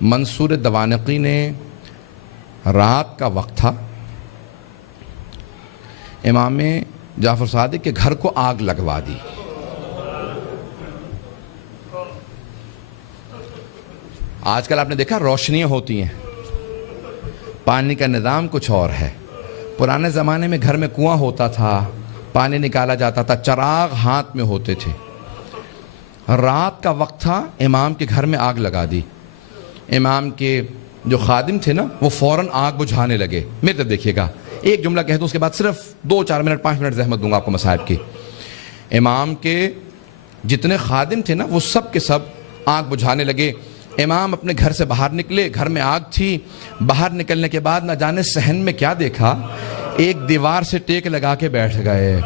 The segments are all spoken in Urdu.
منصور دوانقی نے رات کا وقت تھا، امام جعفر صادق کے گھر کو آگ لگوا دی۔ آج کل آپ نے دیکھا روشنیاں ہوتی ہیں، پانی کا نظام کچھ اور ہے۔ پرانے زمانے میں گھر میں کنواں ہوتا تھا، پانی نکالا جاتا تھا، چراغ ہاتھ میں ہوتے تھے۔ رات کا وقت تھا، امام کے گھر میں آگ لگا دی۔ امام کے جو خادم تھے نا وہ فوراً آگ بجھانے لگے۔ میرے طرف دیکھیے گا، ایک جملہ کہہ دوں، اس کے بعد صرف 2-4 منٹ 5 منٹ زحمت دوں گا آپ کو مصائب کی۔ امام کے جتنے خادم تھے نا وہ سب کے سب آگ بجھانے لگے۔ امام اپنے گھر سے باہر نکلے، گھر میں آگ تھی۔ باہر نکلنے کے بعد نہ جانے صحن میں کیا دیکھا، ایک دیوار سے ٹیک لگا کے بیٹھ گئے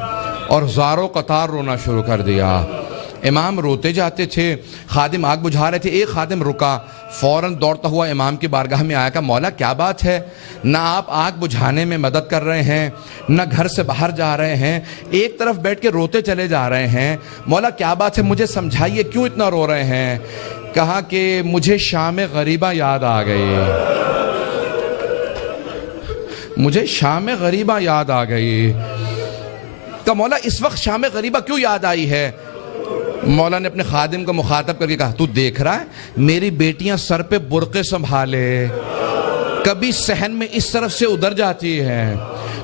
اور زاروں قطار رونا شروع کر دیا۔ امام روتے جاتے تھے، خادم آگ بجھا رہے تھے۔ ایک خادم رکا، فوراً دوڑتا ہوا امام کی بارگاہ میں آیا کہ مولا کیا بات ہے، نہ آپ آگ بجھانے میں مدد کر رہے ہیں، نہ گھر سے باہر جا رہے ہیں، ایک طرف بیٹھ کے روتے چلے جا رہے ہیں، مولا کیا بات ہے، مجھے سمجھائیے کیوں اتنا رو رہے ہیں۔ کہا کہ مجھے شام غریبہ یاد آ گئی، مجھے شام غریبہ یاد آ گئی۔ کہ مولا اس وقت شام غریبہ کیوں یاد آئی ہے؟ مولا نے اپنے خادم کو مخاطب کر کے کہا، تو دیکھ رہا ہے میری بیٹیاں سر پہ برقعے سنبھالے، کبھی صحن میں اس طرف سے ادھر جاتی ہیں،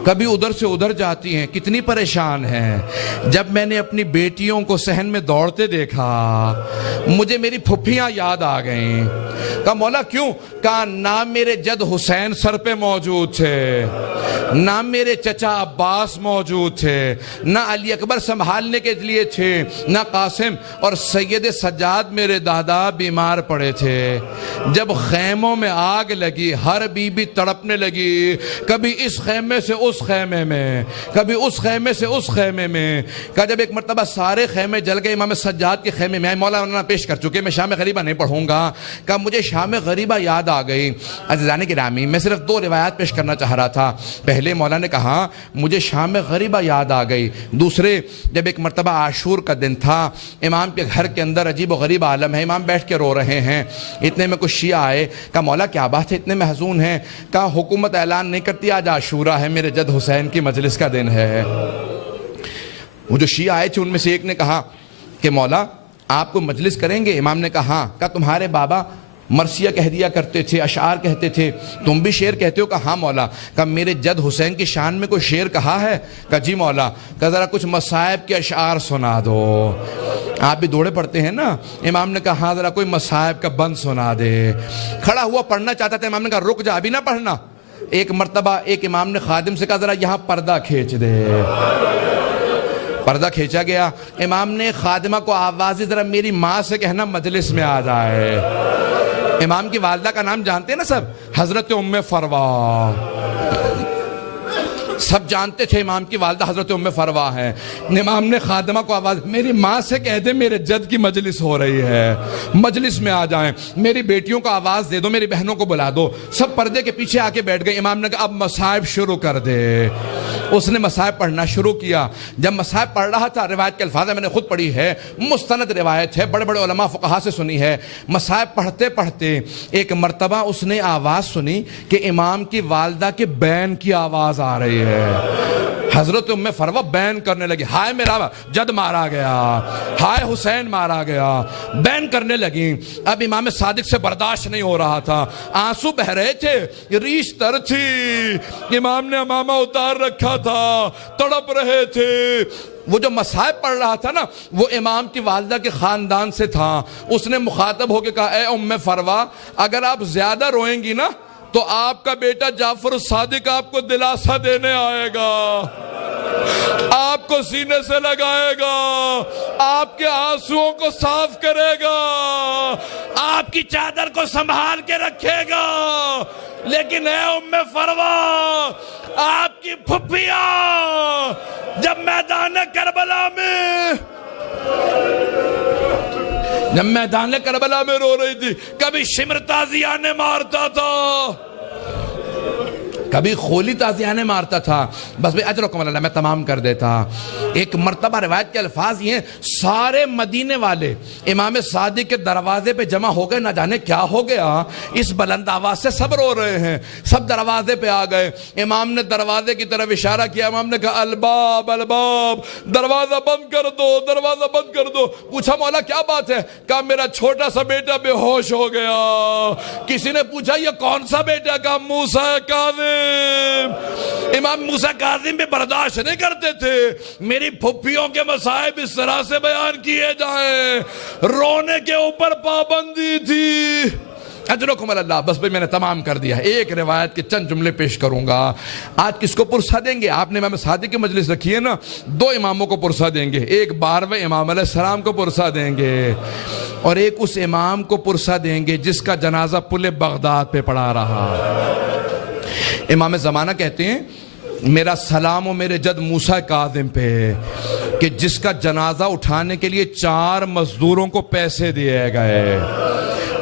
کبھی ادھر سے ادھر جاتی ہیں، کتنی پریشان ہیں۔ جب میں نے اپنی بیٹیوں کو صحن میں دوڑتے دیکھا مجھے میری پھپھیاں یاد آ گئیں۔ کہا مولا کیوں؟ کہا نہ میرے جد حسین سر پہ موجود تھے، نہ میرے چچا عباس موجود تھے، نہ علی اکبر سنبھالنے کے لیے تھے، نہ قاسم، اور سید سجاد میرے دادا بیمار پڑے تھے۔ جب خیموں میں آگ لگی ہر بی بی تڑپنے لگی، کبھی اس خیمے سے اس خیمے میں، کبھی اس خیمے سے اس خیمے میں۔ کہا جب ایک مرتبہ سارے خیمے جل گئے، امام سجاد کے خیمے میں آئے، مولانا پیش کر چکے، میں شام غریبہ نہیں پڑھوں گا۔ کہا مجھے شام غریبہ یاد آ گئی۔ عزیزان گرامی، میں صرف 2 روایات پیش کرنا چاہ رہا تھا۔ پہلے مولا نے کہا مجھے شام غریبہ یاد آ گئی۔ دوسرے، جب ایک مرتبہ عاشور کا دن تھا، امام کے گھر کے اندر عجیب و غریب عالم ہے، امام بیٹھ کے رو رہے ہیں۔ اتنے میں کچھ شیعہ آئے، کہا مولا کیا بات ہے، اتنے محزون ہیں؟ کہا حکومت اعلان نہیں کرتی آج عاشورہ ہے، میرے جد حسین کی مجلس کا دن ہے۔ وہ جو شیعہ آئے تھے ان میں سے ایک نے کہا کہ مولا آپ کو مجلس کریں گے؟ امام نے کہا ہاں۔ کہا تمہارے بابا مرثیہ کہہ دیا کرتے تھے، اشعار کہتے تھے، تم بھی شعر کہتے ہو؟ کہا ہاں مولا۔ کہا میرے جد حسین کی شان میں کوئی شعر کہا ہے؟ کہا جی مولا۔ کہا ذرا کچھ مصائب کے اشعار سنا دو، آپ بھی دوڑے پڑتے ہیں نا۔ امام نے کہا ہاں ذرا کوئی مصائب کا بند سنا دے۔ کھڑا ہوا پڑھنا چاہتا تھا، امام نے کہا رک جا، ابھی نہ پڑھنا۔ ایک مرتبہ ایک امام نے خادم سے کہا ذرا یہاں پردہ کھینچ دے۔ پردہ کھینچا گیا۔ امام نے خادمہ کو آواز دی ذرا میری ماں سے کہنا مجلس میں آ جائے۔ امام کی والدہ کا نام جانتے ہیں نا سب، حضرت ام فروا، سب جانتے تھے امام کی والدہ حضرت ام فروا ہیں۔ امام نے خادمہ کو آواز، میری ماں سے کہہ دے میرے جد کی مجلس ہو رہی ہے، مجلس میں آ جائیں، میری بیٹیوں کو آواز دے دو، میری بہنوں کو بلا دو۔ سب پردے کے پیچھے آ کے بیٹھ گئے۔ امام نے کہا اب مصائب شروع کر دے۔ اس نے مصائب پڑھنا شروع کیا۔ جب مصائب پڑھ رہا تھا، روایت کے الفاظ میں نے خود پڑھی ہے، مستند روایت ہے، بڑے بڑے علماء فقہا سے سنی ہے۔ مصائب پڑھتے پڑھتے ایک مرتبہ اس نے آواز سنی کہ امام کی والدہ کے بین کی آواز آ رہی ہے۔ حضرت ام فروا بین کرنے لگی، ہائے میرا جد مارا گیا، ہائے حسین مارا گیا، بین کرنے لگی۔ اب امام صادق سے برداشت نہیں ہو رہا تھا، آنسو بہ رہے تھے، ریش تر تھی، امام نے امامہ اتار رکھا تھا، تڑپ رہے تھے۔ وہ جو مصائب پڑھ رہا تھا نا وہ امام کی والدہ کے خاندان سے تھا۔ اس نے مخاطب ہو کے کہا اے ام فروا، اگر آپ زیادہ روئیں گی نا تو آپ کا بیٹا جعفر صادق آپ کو دلاسا دینے آئے گا، آپ کو سینے سے لگائے گا، آپ کے آنسوؤں کو صاف کرے گا، آپ کی چادر کو سنبھال کے رکھے گا۔ لیکن اے ام فروا، آپ کی پھپھیاں جب میدان کربلا میں رو رہی تھی، کبھی شمر تازیانے مارتا تھا، کبھی خولی تازیانے مارتا تھا. بس بھئی اجرکم اللہ، میں تمام کر دیتا. ایک مرتبہ روایت کے الفاظ یہ ہیں، سارے مدینے والے امام صادق کے دروازے پہ جمع ہو گئے. نہ جانے کیا ہو گیا، اس بلند آواز سے سب رو رہے ہیں. سب دروازے پہ آ گئے. امام نے دروازے کی طرف اشارہ کیا. امام نے کہا الباب الباب، دروازہ بند کر دو، دروازہ بند کر دو. پوچھا مولا کیا بات ہے؟ کہا میرا چھوٹا سا بیٹا بے ہوش ہو گیا. کسی نے پوچھا یہ کون سا بیٹا؟ کہا موسیٰ کاظم. امام موسیٰ کاظم بھی برداشت نہیں کرتے تھے میری پھپھیوں کے مصائب اس طرح سے بیان کیے جائیں. رونے کے اوپر پابندی تھی. اجرکم اللہ. بس بھئی میں نے تمام کر دیا. ایک روایت کے چند جملے پیش کروں گا. آج کس کو پرسہ دیں گے؟ آپ نے امام صادق کی مجلس رکھی ہے نا، دو اماموں کو پرسہ دیں گے. ایک 12ویں امام علیہ السلام کو پرسہ دیں گے، اور ایک اس امام کو پرسہ دیں گے جس کا جنازہ پل بغداد پہ پڑا رہا. امام زمانہ کہتے ہیں میرا سلام و میرے جد موسیٰ کاظم پہ، کہ جس کا جنازہ اٹھانے کے لیے 4 مزدوروں کو پیسے دیے گئے.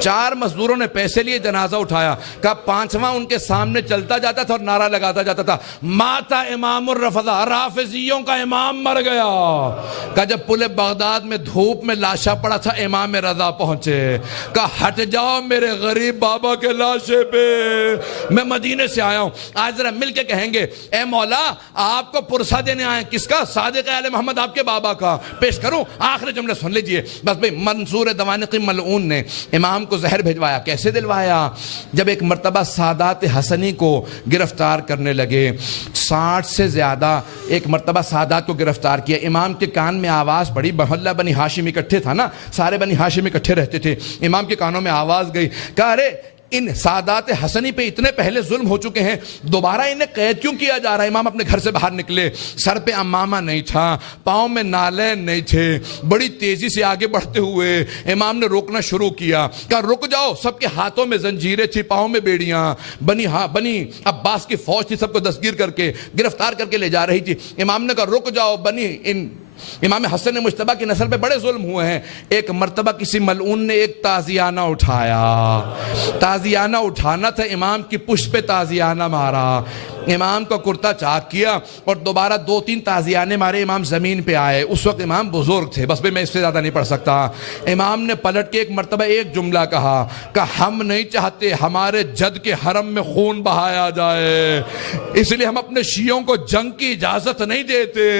4 مزدوروں نے پیسے لیے، جنازہ اٹھایا. کہا 5واں ان کے سامنے چلتا جاتا تھا اور نعرہ لگاتا جاتا تھا ماتا امام الرفضہ، رافضیوں کا امام مر گیا. کہا جب پل بغداد میں دھوپ میں لاشا پڑا تھا امام رضا پہنچے. کہا ہٹ جاؤ میرے غریب بابا کے لاشے پہ، میں مدینے سے آیا ہوں. آج ذرا مل کے کہیں گے اے مولا آپ کو پرسہ دینے آئے. کس کا؟ صادق آل محمد آپ کے بابا کا. پیش کروں؟ آخری جملے سن لیجئے. بس بھئی منصور دوانقی ملعون نے امام کو زہر بھیجوایا. کیسے دلوایا؟ جب ایک مرتبہ سادات حسنی کو گرفتار کرنے لگے، 60 سے زیادہ ایک مرتبہ سادات کو گرفتار کیا. امام کے کان میں آواز پڑی. محلہ بنی ہاشم اکٹھے تھا نا، سارے بنی ہاشم اکٹھے رہتے تھے. امام کے کانوں میں آواز گئی. کہا ارے ان سادات حسنی پہ اتنے پہلے ظلم ہو چکے ہیں، دوبارہ انہیں قید کیوں کیا جا رہا ہے؟ امام اپنے گھر سے باہر نکلے. سر پہ امامہ نہیں تھا، پاؤں میں نالین نہیں تھے. بڑی تیزی سے آگے بڑھتے ہوئے امام نے روکنا شروع کیا. کہا رک جاؤ. سب کے ہاتھوں میں زنجیریں تھی، پاؤں میں بیڑیاں. بنی عباس کی فوج تھی، سب کو دستگیر کر کے گرفتار کر کے لے جا رہی تھی. امام نے کہا رک جاؤ. امام حسن مجتبیٰ کی نسل پہ بڑے ظلم ہوئے ہیں. ایک مرتبہ کسی ملعون نے ایک تازیانہ اٹھایا. تازیانہ اٹھانا تھا، امام کی پشت پہ تازیانہ مارا. امام کا کرتا چاک کیا اور دوبارہ 2-3 تازیانے مارے. امام زمین پہ آئے. اس وقت امام بزرگ تھے. بس میں اس سے زیادہ نہیں پڑھ سکتا. امام نے پلٹ کے ایک مرتبہ ایک جملہ کہا کہ ہم نہیں چاہتے ہمارے جد کے حرم میں خون بہایا جائے، اس لیے ہم اپنے شیعوں کو جنگ کی اجازت نہیں دیتے.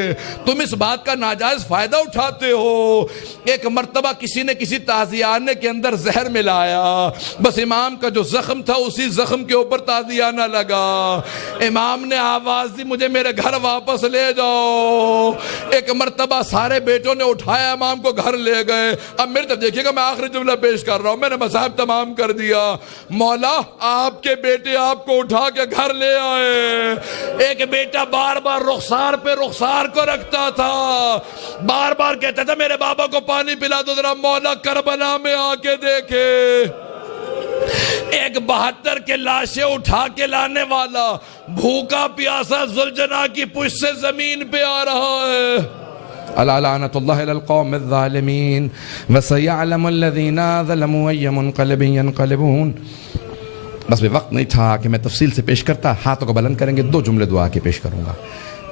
تم اس بات کا ناجائز فائدہ اٹھاتے ہو. ایک مرتبہ کسی نے کسی تازیانے کے اندر زہر ملایا. بس امام کا جو زخم تھا اسی زخم کے اوپر تازیانہ لگا. امام نے آواز دی مجھے میرے گھر واپس لے جاؤ. ایک مرتبہ سارے بیٹوں نے اٹھایا، امام کو گھر لے گئے. اب میرے طرف دیکھیے گا، میں آخری جملہ پیش کر رہا ہوں. میں نے مصائب تمام کر دیا. مولا آپ کے بیٹے آپ کو اٹھا کے گھر لے آئے. ایک بیٹا بار بار رخسار پہ رخسار کو رکھتا تھا، بار بار کہتا تھا میرے بابا کو پانی پلا دو ذرا، مولا کربلا میں آ کے دیکھے. ایک 72 کے لاشیں اٹھا کے لانے والا بھوکا پیاسا ذوالجناح کی پشت سے زمین پہ آ رہا ہے. الا لعنت اللہ علی القوم الظالمین وسیعلم الذین ظلموا ای منقلب ینقلبون. بس بھی وقت نہیں تھا کہ میں تفصیل سے پیش کرتا. ہاتھوں کو بلند کریں گے، 2 جملے دعا کے پیش کروں گا.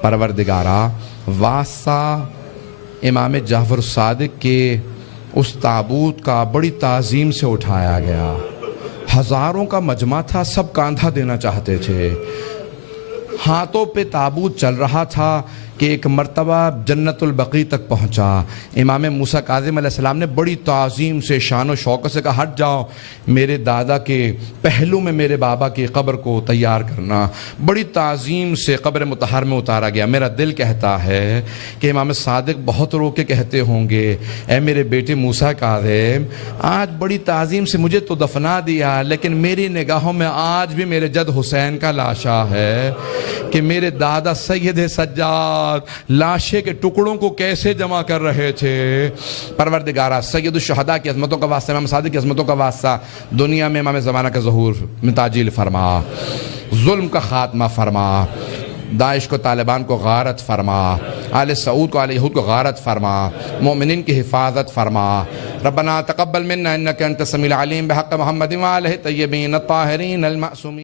پروردگارا، واسطہ امام جعفر الصادق کے اس تابوت کا بڑی تعظیم سے اٹھایا گیا. ہزاروں کا مجمع تھا، سب کاندھا دینا چاہتے تھے. ہاتھوں پہ تابوت چل رہا تھا کہ ایک مرتبہ جنت البقیع تک پہنچا. امام موسیٰ کاظم علیہ السلام نے بڑی تعظیم سے شان و شوکت سے کہا ہٹ جاؤ، میرے دادا کے پہلو میں میرے بابا کی قبر کو تیار کرنا. بڑی تعظیم سے قبر مطہر میں اتارا گیا. میرا دل کہتا ہے کہ امام صادق بہت رو کے کہتے ہوں گے اے میرے بیٹے موسیٰ کاظم، آج بڑی تعظیم سے مجھے تو دفنا دیا، لیکن میری نگاہوں میں آج بھی میرے جد حسین کا لاشا ہے کہ میرے دادا سید سجاد لاشے کے ٹکڑوں کو کیسے جمع کر رہے تھے. پروردگارہ، سید الشہداء کی عظمتوں کا واسطہ، امام صادق کی عظمتوں کا واسطہ، دنیا میں امام زمانہ کا ظہور میں تعجیل فرما، ظلم کا خاتمہ فرما، داعش کو طالبان کو غارت فرما، آل سعود کو آل یہود کو غارت فرما، مومنین کی حفاظت فرما. ربنا تقبل منا انک انت السمیع العلیم بحق محمد وآلہ الطیبین الطاہرین المعصومین.